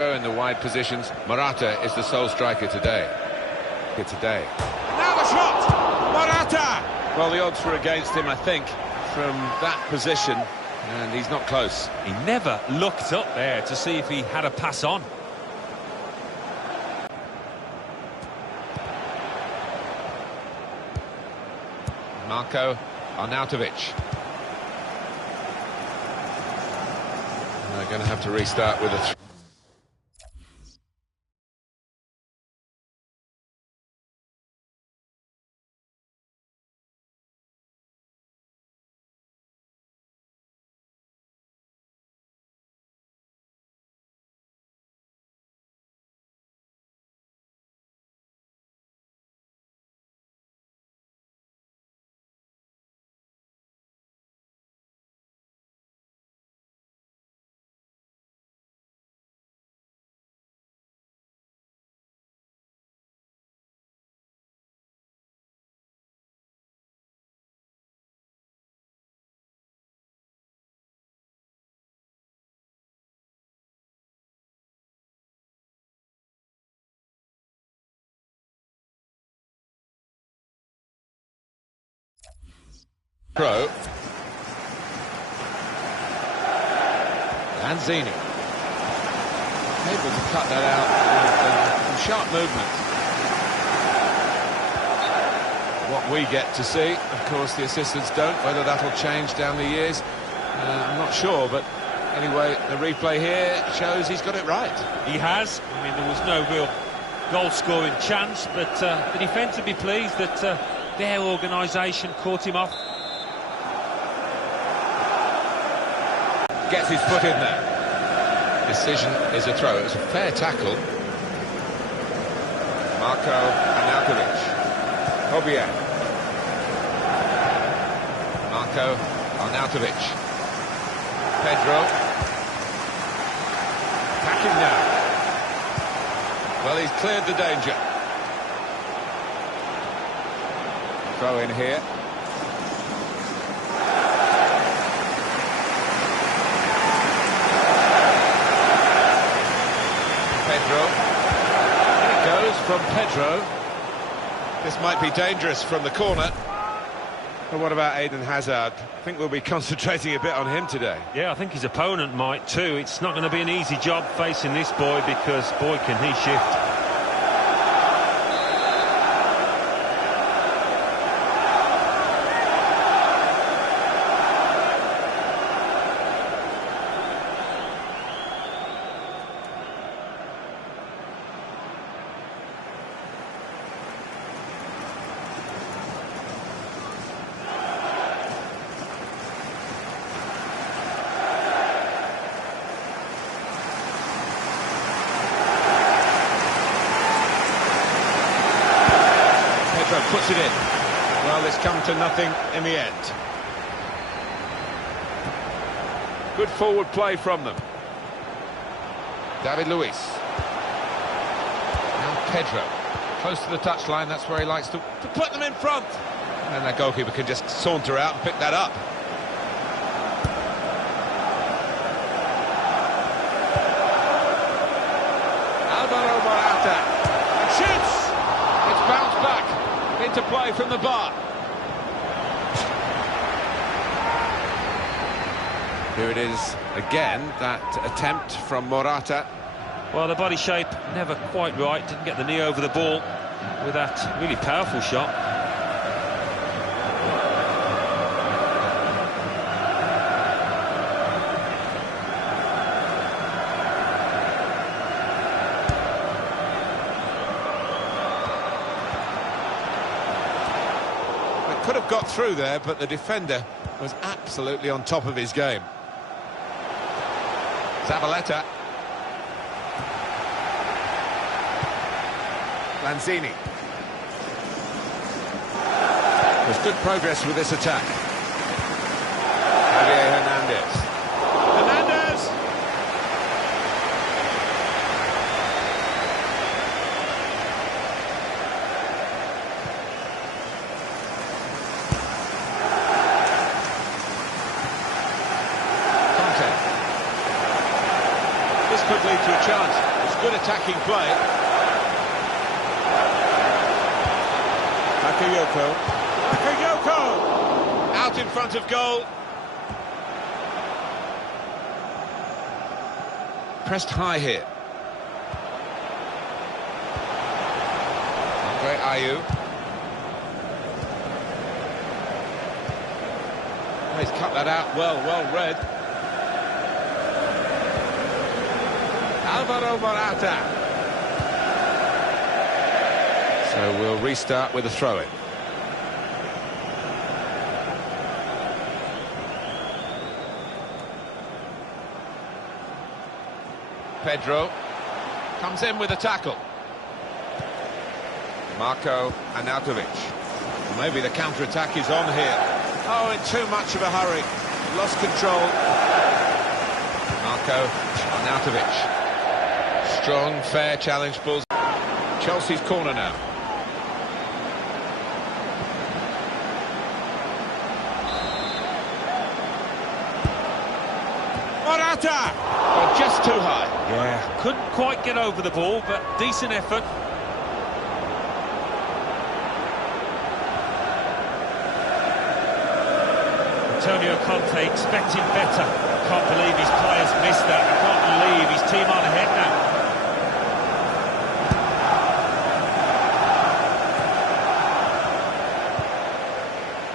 In the wide positions, Morata is the sole striker today. Now the shot! Morata! Well, the odds were against him, I think, from that position, and he's not close. He never looked up there to see if he had a pass on. Marko Arnautovic. They're going to have to restart with a... Pro. Lanzini. Able to cut that out with some sharp movement. What we get to see, of course the assistants don't. Whether that'll change down the years, I'm not sure, but anyway, the replay here shows he's got it right. He has. I mean, there was no real goal-scoring chance, but the defence would be pleased that their organisation caught him off. Gets his foot in there. Decision is a throw. It was a fair tackle. Marko Arnautovic. Obiang. Marko Arnautovic. Pedro. Attacking now. Well, he's cleared the danger. Throw in here. Pedro. Here it goes from Pedro. This might be dangerous from the corner. But what about Eden Hazard? I think we'll be concentrating a bit on him today. Yeah, I think his opponent might too. It's not going to be an easy job facing this boy because, boy, can he shift. Puts it in. Well, it's come to nothing in the end. Good forward play from them. David Luiz. Now Pedro. Close to the touchline, that's where he likes to put them in front. And that goalkeeper can just saunter out and pick that up. Alvaro Morata. Shoots! It's bounced back into play from the bar. Here it is again, that attempt from Morata. Well, the body shape never quite right, didn't get the knee over the ball with that really powerful shot. Could have got through there, but the defender was absolutely on top of his game. Zabaleta. Lanzini. There's good progress with this attack. Javier Hernandez. Hernandez! This could lead to a chance. good attacking play. Bakayoko. Bakayoko! Out in front of goal. Pressed high here. Andre Ayew. He's cut that out well read. Alvaro Morata. So we'll restart with a throw-in. Pedro comes in with a tackle. Marko Arnautovic. Maybe the counter-attack is on here. Oh, in too much of a hurry. Lost control. Marko Arnautovic. Strong, fair challenge, Bulls. Chelsea's corner now. Morata! Oh, just too high. Yeah, couldn't quite get over the ball, but decent effort. Antonio Conte expecting better. Can't believe his players missed that. I can't believe his team on ahead now.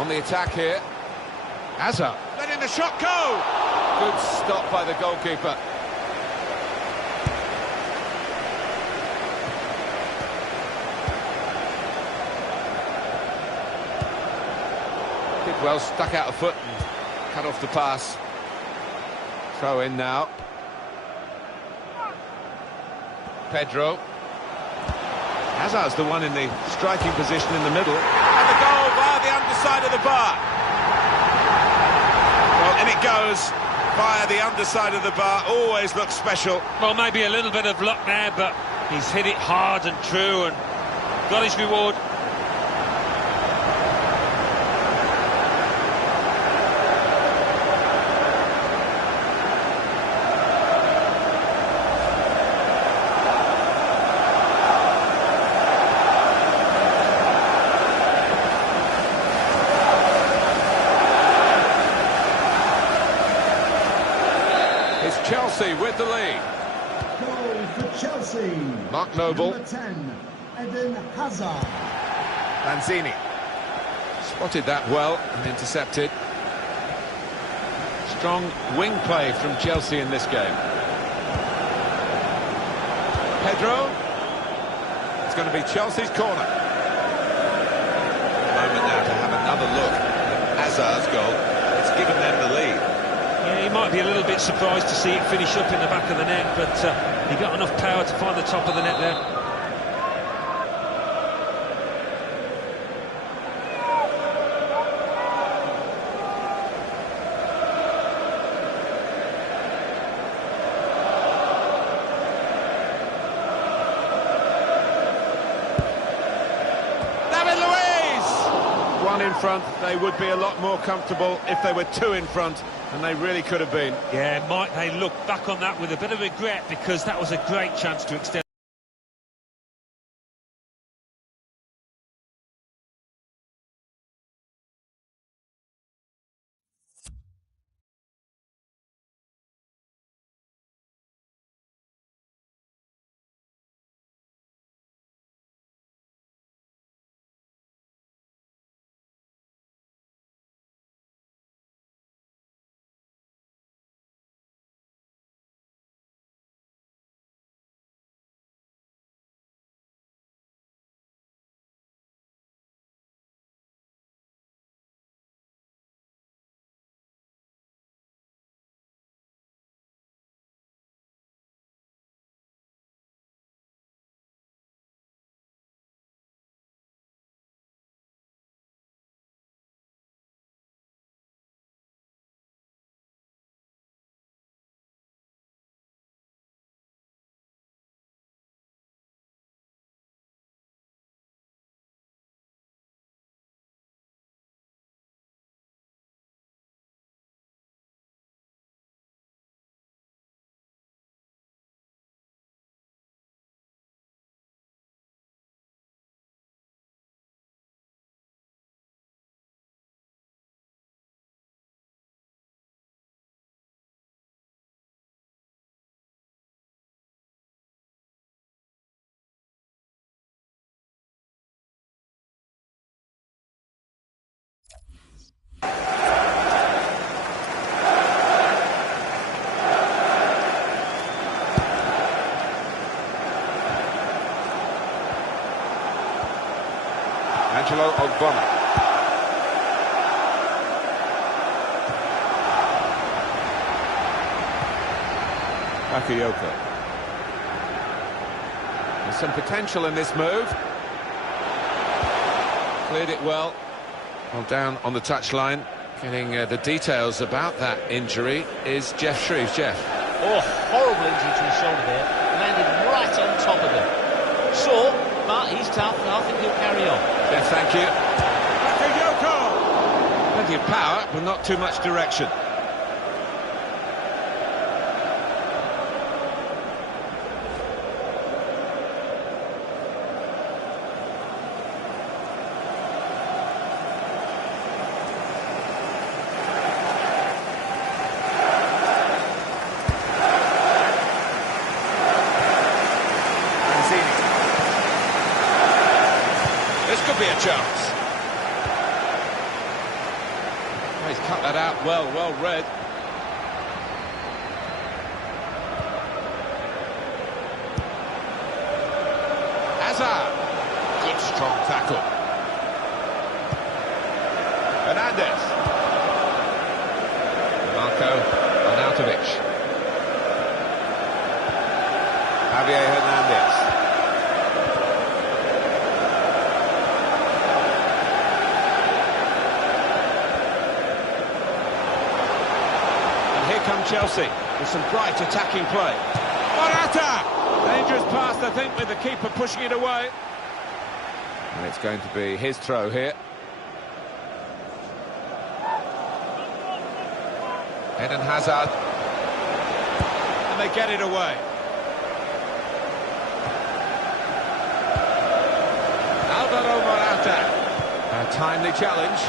On the attack here. Hazard. Letting the shot go! Good stop by the goalkeeper. Did well, stuck out a foot and cut off the pass. Throw in now. Pedro. Hazard's the one in the striking position in the middle. And the goal via the underside of the bar. Well, in it goes via the underside of the bar. Always looks special. Well, maybe a little bit of luck there, but he's hit it hard and true and got his reward. Chelsea with the lead. Goal for Chelsea. Mark Noble. Number 10, Eden Hazard. Lanzini. Spotted that well and intercepted. Strong wing play from Chelsea in this game. Pedro. It's going to be Chelsea's corner. Moment now to have another look at Hazard's goal. It's given them the lead. Yeah, he might be a little bit surprised to see it finish up in the back of the net, but he got enough power to find the top of the net there. David Luiz! One in front, they would be a lot more comfortable if they were two in front. And they really could have been. Yeah, might they look back on that with a bit of regret, because that was a great chance to extend. Angelo Ogbonna. Bakayoko. There's some potential in this move. Cleared it well. Well, down on the touchline. Getting the details about that injury is Geoff Shreeves. Jeff. Oh, horrible injury to his shoulder there. Landed right on top of him. Sore, but he's tough, and I think he'll carry on. Jeff, thank you. Bakayoko! Plenty of power, but not too much direction. This could be a chance. Oh, he's cut that out well read. Hazard. Good strong tackle. Hernandez. Marco Arnautovic. Javier Hernandez. Come Chelsea with some bright attacking play. Morata! Dangerous pass, I think, with the keeper pushing it away. And it's going to be his throw here. Eden Hazard. And they get it away. Alvaro Morata. A timely challenge.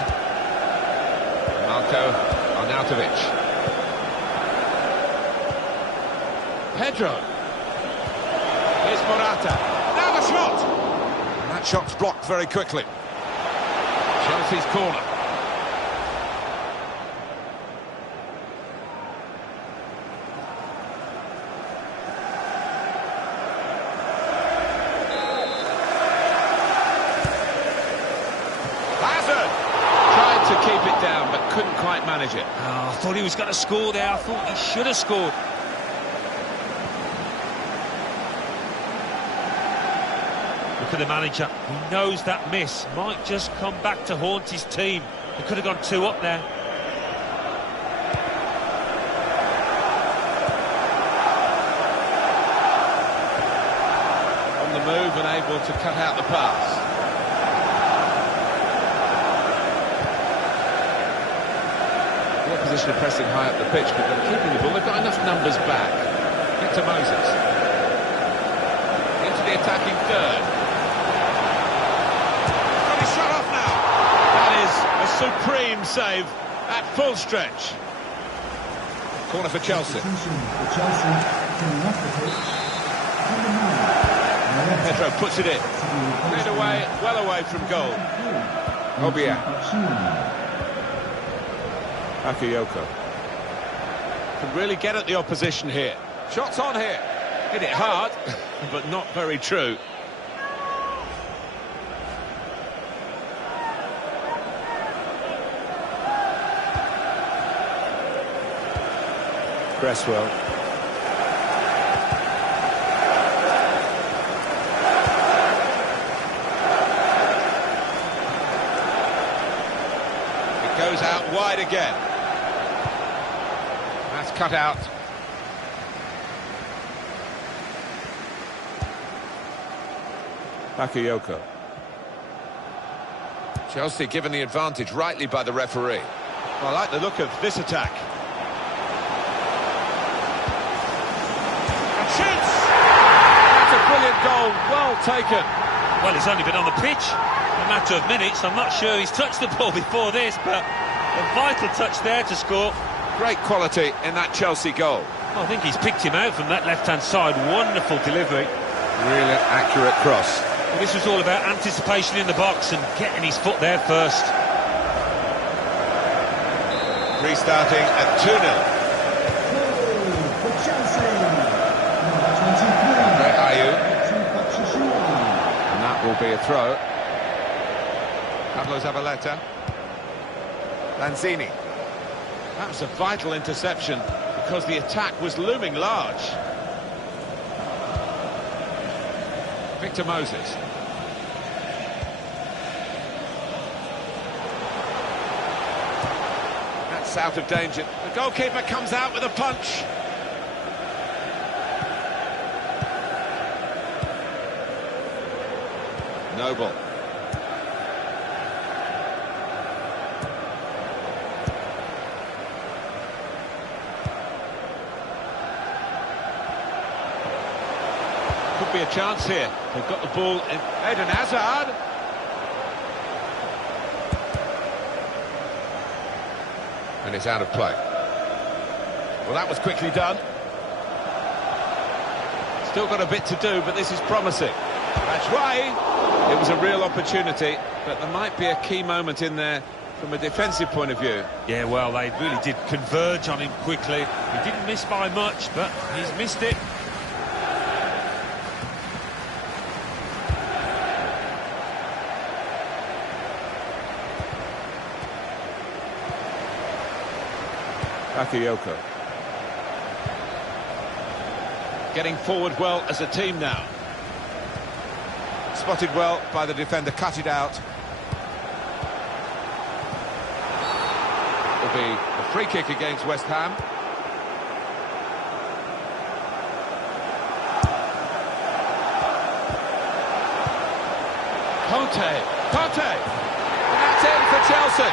Marco Arnautovic. Pedro. Here's Morata. Now the shot! And that shot's blocked very quickly. Chelsea's corner. Hazard! Tried to keep it down, but couldn't quite manage it. Oh, I thought he was going to score there. I thought he should have scored. Look at the manager. He knows that miss might just come back to haunt his team. He could have gone 2 up there. On the move and able to cut out the pass. The opposition are pressing high up the pitch, but they're keeping the ball. They've got enough numbers back. Get to Moses. Into the attacking third. A supreme save at full stretch. Corner for Chelsea. Pedro puts it in. Cleared away, well away from goal. Obiang. Bakayoko. Can really get at the opposition here. Shots on here. Hit it hard, but not very true. Cresswell. It goes out wide again. That's cut out. Bakayoko. Chelsea given the advantage rightly by the referee. Well, I like the look of this attack. Brilliant goal, well taken. Well, he's only been on the pitch a matter of minutes. I'm not sure he's touched the ball before this, but a vital touch there to score. Great quality in that Chelsea goal. I think he's picked him out from that left-hand side. Wonderful delivery. Really accurate cross. Well, this was all about anticipation in the box and getting his foot there first. Restarting at 2-0. For Chelsea, number 23. And that will be a throw. Pablo Zabaleta. Lanzini. That was a vital interception because the attack was looming large. Victor Moses. That's out of danger. The goalkeeper comes out with a punch. Noble. Could be a chance here. They've got the ball in. Eden Hazard. And it's out of play. Well, that was quickly done. Still got a bit to do, but this is promising. That's why it was a real opportunity, but there might be a key moment in there from a defensive point of view. Yeah, well, they really did converge on him quickly. He didn't miss by much, but he's missed it. Bakayoko. Getting forward well as a team now. Spotted well by the defender, cut it out. Will be a free kick against West Ham. Conte! And that's in for Chelsea.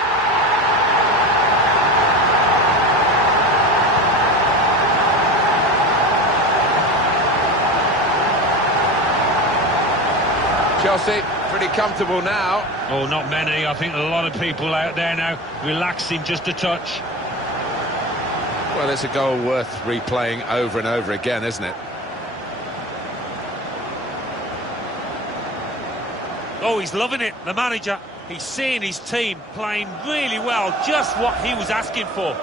Chelsea pretty comfortable now. Oh, not many. I think a lot of people out there now relaxing just a touch. Well, it's a goal worth replaying over and over again, isn't it? Oh, he's loving it, the manager. He's seeing his team playing really well, just what he was asking for.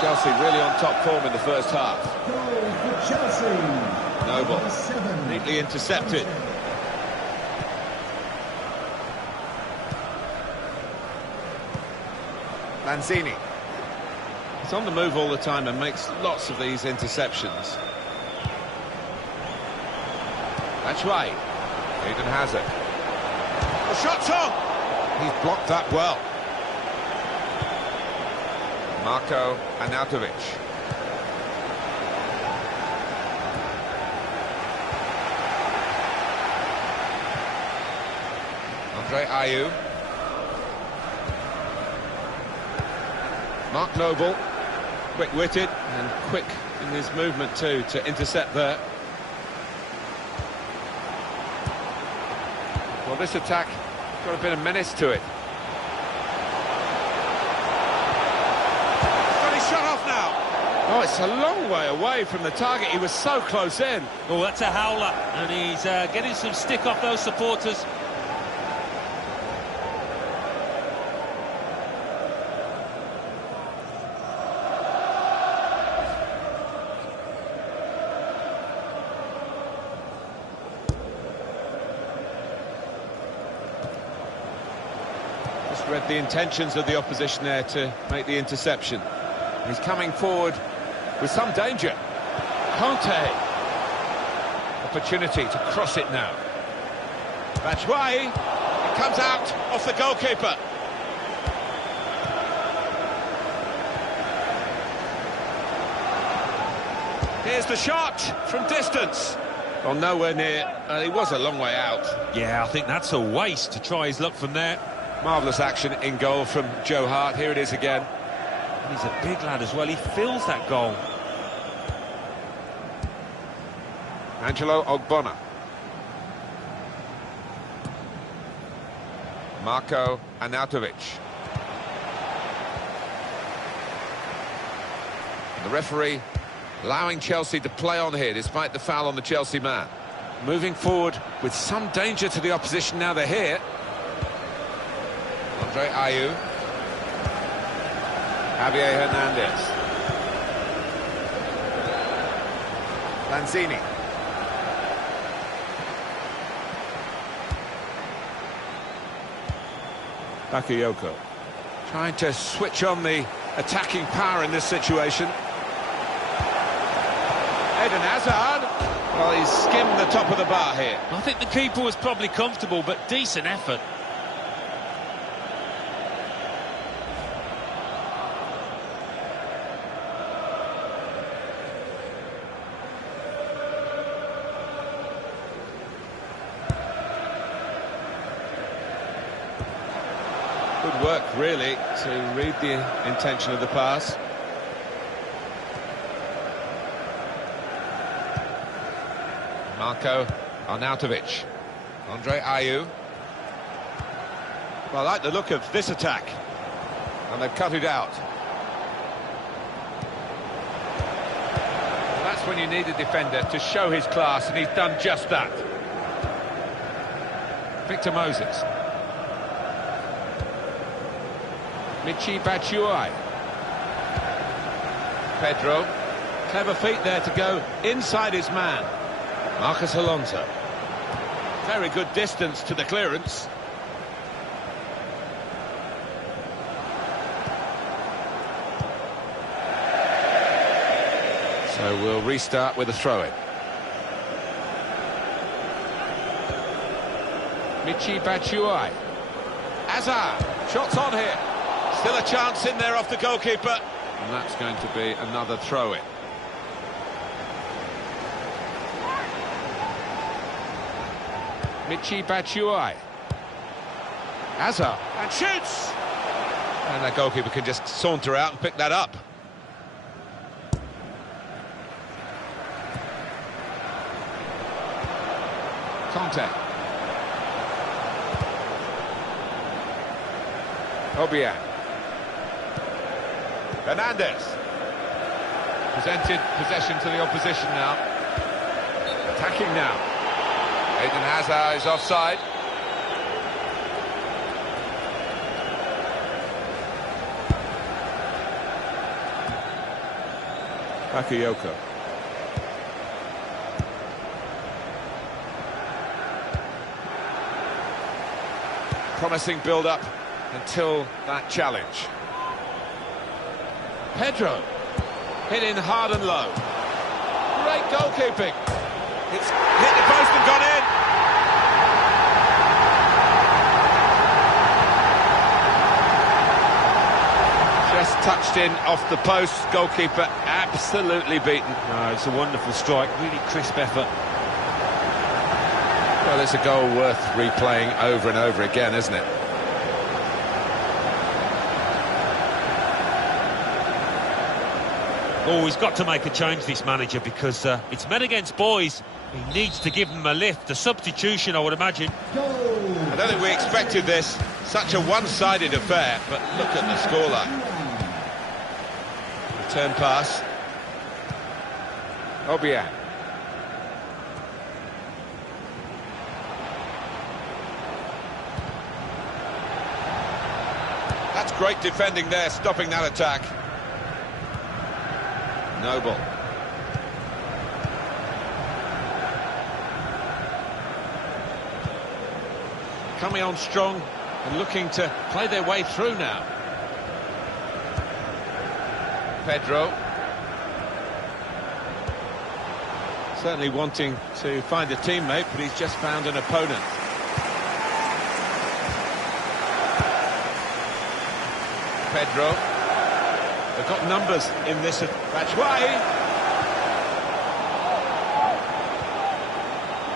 Chelsea really on top form in the first half. Goal for Chelsea. Noble, Number 7. neatly intercepted. Lanzini. He's on the move all the time and makes lots of these interceptions. That's right. Eden Hazard. The shot's on! He's blocked that well. Marko Arnautovic. Andre Ayew. Mark Noble, quick-witted and quick in his movement too to intercept there. Well, this attack got a bit of menace to it. Oh, it's a long way away from the target. He was so close in. Oh, that's a howler, and he's getting some stick off those supporters. Just read the intentions of the opposition there to make the interception. He's coming forward with some danger. Conte. Opportunity to cross it now. Batshuayi. It comes out off the goalkeeper. Here's the shot from distance. Well, nowhere near. He was a long way out. Yeah, I think that's a waste to try his luck from there. Marvellous action in goal from Joe Hart. Here it is again. He's a big lad as well. He fills that goal. Angelo Ogbonna. Marko Arnautovic. The referee allowing Chelsea to play on here despite the foul on the Chelsea man. Moving forward with some danger to the opposition now they're here. Andre Ayew. Javier Hernandez. Lanzini. Bakayoko. Trying to switch on the attacking power in this situation. Eden Hazard. Well, he's skimmed the top of the bar here. I think the keeper was probably comfortable, but decent effort. Good work, really, to read the intention of the pass. Marko Arnautovic. Andre Ayew. Well, I like the look of this attack. And they've cut it out. Well, that's when you need a defender to show his class, and he's done just that. Victor Moses. Michy Batshuayi. Pedro. Clever feet there to go inside his man. Marcos Alonso. Very good distance to the clearance. So we'll restart with a throw-in. Michy Batshuayi. Hazard. Shots on here. Still a chance in there off the goalkeeper. And that's going to be another throw-in. Michy Batshuayi. Hazard. And shoots! And that goalkeeper can just saunter out and pick that up. Conte. Obiang. Fernandes. Presented possession to the opposition now. Attacking now. Eden Hazard is offside. Bakayoko. Promising build-up until that challenge. Pedro. Hit in hard and low. Great goalkeeping. It's hit the post and gone in. Just touched in off the post. Goalkeeper absolutely beaten. No, it's a wonderful strike. Really crisp effort. Well, it's a goal worth replaying over and over again, isn't it? Oh, he's got to make a change, this manager, because it's men against boys. He needs to give them a lift, a substitution, I would imagine. I don't think we expected this. Such a one-sided affair, but look at the scoreline. Return pass. Obiang. That's great defending there, stopping that attack. Noble. Coming on strong and looking to play their way through now. Pedro. Certainly wanting to find a teammate, but he's just found an opponent. Pedro. They've got numbers in this. Batshuayi.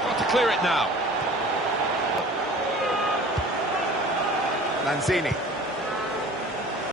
Got to clear it now. Lanzini.